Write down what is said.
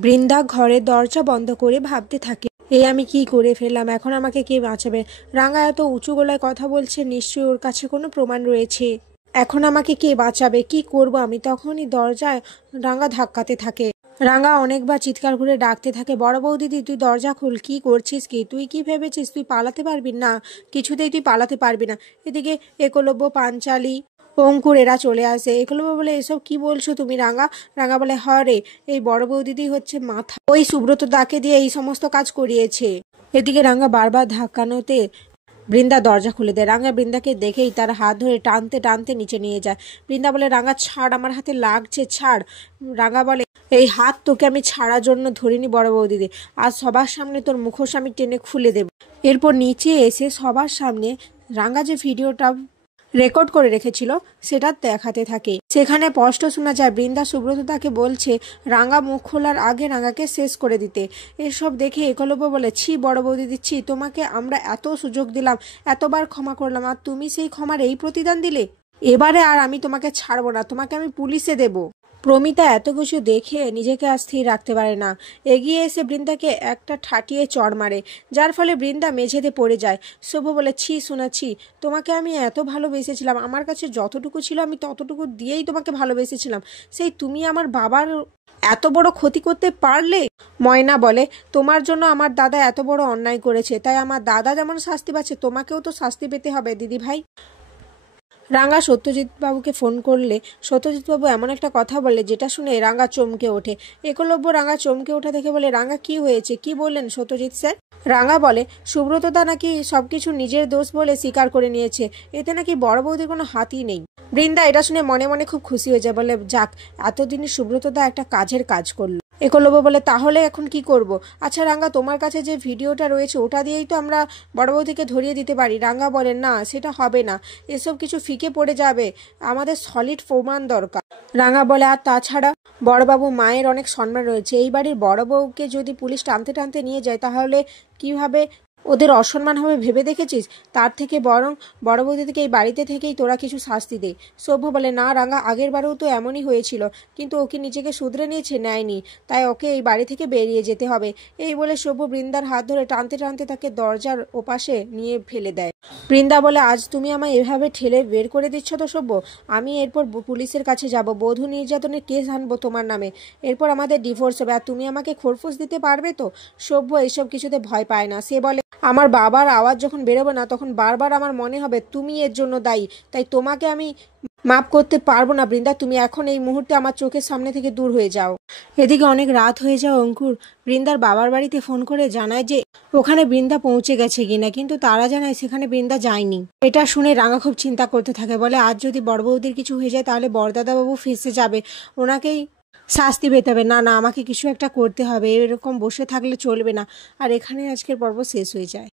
বৃন্দা ঘরের দরজা বন্ধ করে ভাবতে থাকে, এই আমি কি করে ফেললাম, এখন আমাকে কে বাঁচাবে? রাঙা এত উঁচু গলায় কথা বলছে, নিশ্চয়ই ওর কাছে কোনো প্রমাণ রয়েছে। এখন আমাকে কে বাঁচাবে? কি করব আমি? তখনই দরজায় রাঙা ধাক্কাতে থাকে। রাঙা অনেকবার চিৎকার করে ডাকতে থাকে, বড় বৌদিদি তুই দরজা খোল, কি করছিস কি? তুই কি ভেবেছিস তুই পালাতে পারবি? না, কিছুতেই তুই পালাতে পারবি না। এদিকে একলব্য, পাঞ্চালী, অঙ্কুর এরা চলে আসে। একলব্য বলে, এসব কি বলছো তুমি রাঙা? রাঙা বলে, হ্যাঁ রে, এই বড় বৌদিদি হচ্ছে মাথা, ওই সুব্রত দাকে দিয়ে এই সমস্ত কাজ করিয়েছে। এদিকে রাঙা বারবার ধাক্কানোতে বৃন্দা দরজা খুলে দেয়। রাঙা বৃন্দাকে দেখেই তার হাত ধরে টানতে টানতে নিচে নিয়ে যায়। বৃন্দা বলে, রাঙা ছাড়, আমার হাতে লাগছে, ছাড়। রাঙা বলে, এই হাত তোকে আমি ছাড়ার জন্য ধরিনি বড় বৌদিদি, আজ সবার সামনে তোর মুখোশ আমি টেনে খুলে দেব। এরপর নিচে এসে সবার সামনে রাঙা যে ভিডিওটা রেকর্ড করে রেখেছিল সেটা দেখাতে থাকে। সেখানে স্পষ্ট শোনা যায় বৃন্দা সুব্রত তাকে বলছে রাঙা মুখ খোলার আগে রাঙাকে শেষ করে দিতে। এসব দেখে একলব্য বলে, ছি বড় বৌদি, দিচ্ছি তোমাকে আমরা এত সুযোগ দিলাম, এতবার ক্ষমা করলাম, আর তুমি সেই ক্ষমার এই প্রতিদান দিলে? এবারে আর আমি তোমাকে ছাড়বো না, তোমাকে আমি পুলিশে দেব। প্রমিতা এত কিছু দেখে নিজেকে আর স্থির রাখতে পারে না, এগিয়ে এসে বৃন্দাকে একটা ঠাটিয়ে চড় মারে, যার ফলে বৃন্দা মেঝেতে পড়ে যায়। শুভ বলে, ছি শোনাচ্ছি, তোমাকে আমি এত ভালোবেসেছিলাম, আমার কাছে যতটুকু ছিল আমি ততটুকু দিয়েই তোমাকে ভালোবেসেছিলাম, সেই তুমি আমার বাবার এত বড় ক্ষতি করতে পারলে? ময়না বলে, তোমার জন্য আমার দাদা এত বড় অন্যায় করেছে, তাই আমার দাদা যেমন শাস্তি পাচ্ছে তোমাকেও তো শাস্তি পেতে হবে দিদি ভাই। রাঙা সত্যজিৎ বাবুকে ফোন করলে সত্যজিৎ বাবু এমন একটা কথা বলে যেটা শুনে রাঙা চমকে ওঠে। একলব্য রাঙা চমকে ওঠা দেখে বলে, রাঙা কি হয়েছে, কি বললেন সত্যজিৎ স্যার? রাঙা বলে, সুব্রতদা নাকি সবকিছু নিজের দোষ বলে স্বীকার করে নিয়েছে, এতে নাকি বড় বৌদির কোনো হাতই নেই। বৃন্দা এটা শুনে মনে মনে খুব খুশি হয়ে যায়, বলে যাক, এতদিনে সুব্রতদা একটা কাজের কাজ করলো। একলব্য বলে, তাহলে এখন কি করব? আচ্ছা রাঙা, তোমার কাছে যে ভিডিওটা রয়েছে ওটা দিয়েই তো আমরা বড় বৌদিকে ধরিয়ে দিতে পারি। রাঙা বলে, না সেটা হবে না, এসব কিছু ফিকে পড়ে যাবে, আমাদের সলিড প্রমাণ দরকার। রাঙা বলে, আর তাছাড়া বড়বাবু মায়ের অনেক সম্মান রয়েছে, এই বাড়ির বড় বউকে যদি পুলিশ টানতে টানতে নিয়ে যায় তাহলে কিভাবে ওদের অসম্মান হবে ভেবে দেখেছিস? তার থেকে বরং বড় বৌদিকে এই বাড়িতে থেকেই তোরা কিছু শাস্তি দে। সভ্য বলে, না রাঙা, আগের বারেও তো এমনই হয়েছিল, কিন্তু ওকে নিজেকে শুধরে নিয়েছে, নেয়নি, তাই ওকে এই বাড়ি থেকে বেরিয়ে যেতে হবে। এই বলে সভ্য বৃন্দার হাত ধরে টানতে টানতে তাকে দরজার ওপাশে নিয়ে ফেলে দেয়। বৃন্দা বলে, আজ তুমি আমায় এভাবে ঠেলে বের করে দিচ্ছ তো সভ্য, আমি এরপর পুলিশের কাছে যাব, বধূ নির্যাতনের কেস আনবো তোমার নামে, এরপর আমাদের ডিভোর্স হবে, আর তুমি আমাকে খোরপোশ দিতে পারবে তো? সভ্য এইসব কিছুতে ভয় পায় না, সে বলে, আমার বাবার আওয়াজ যখন বেরোবে না তখন বারবার আমার মনে হবে তুমি এর জন্য দায়ী, তাই তোমাকে আমি মাপ করতে পারবো না বৃন্দা, তুমি এখন এই মুহূর্তে আমার চোখের সামনে থেকে দূর হয়ে যাও। এদিকে অনেক রাত হয়ে যাও। অঙ্কুর বৃন্দার বাবার বাড়িতে ফোন করে জানায় যে ওখানে বৃন্দা পৌঁছে গেছে কিনা, কিন্তু তারা জানায় সেখানে বৃন্দা যায়নি। এটা শুনে রাঙা খুব চিন্তা করতে থাকে, বলে আজ যদি বড় বৌদির কিছু হয়ে যায় তাহলে বড়দাদা বাবু ফেঁসে যাবে, ওনাকেই শাস্তি পেতে হবে। না না, আমাকে কিছু একটা করতে হবে, এরকম বসে থাকলে চলবে না। আর এখানে আজকের পর্ব শেষ হয়ে যায়।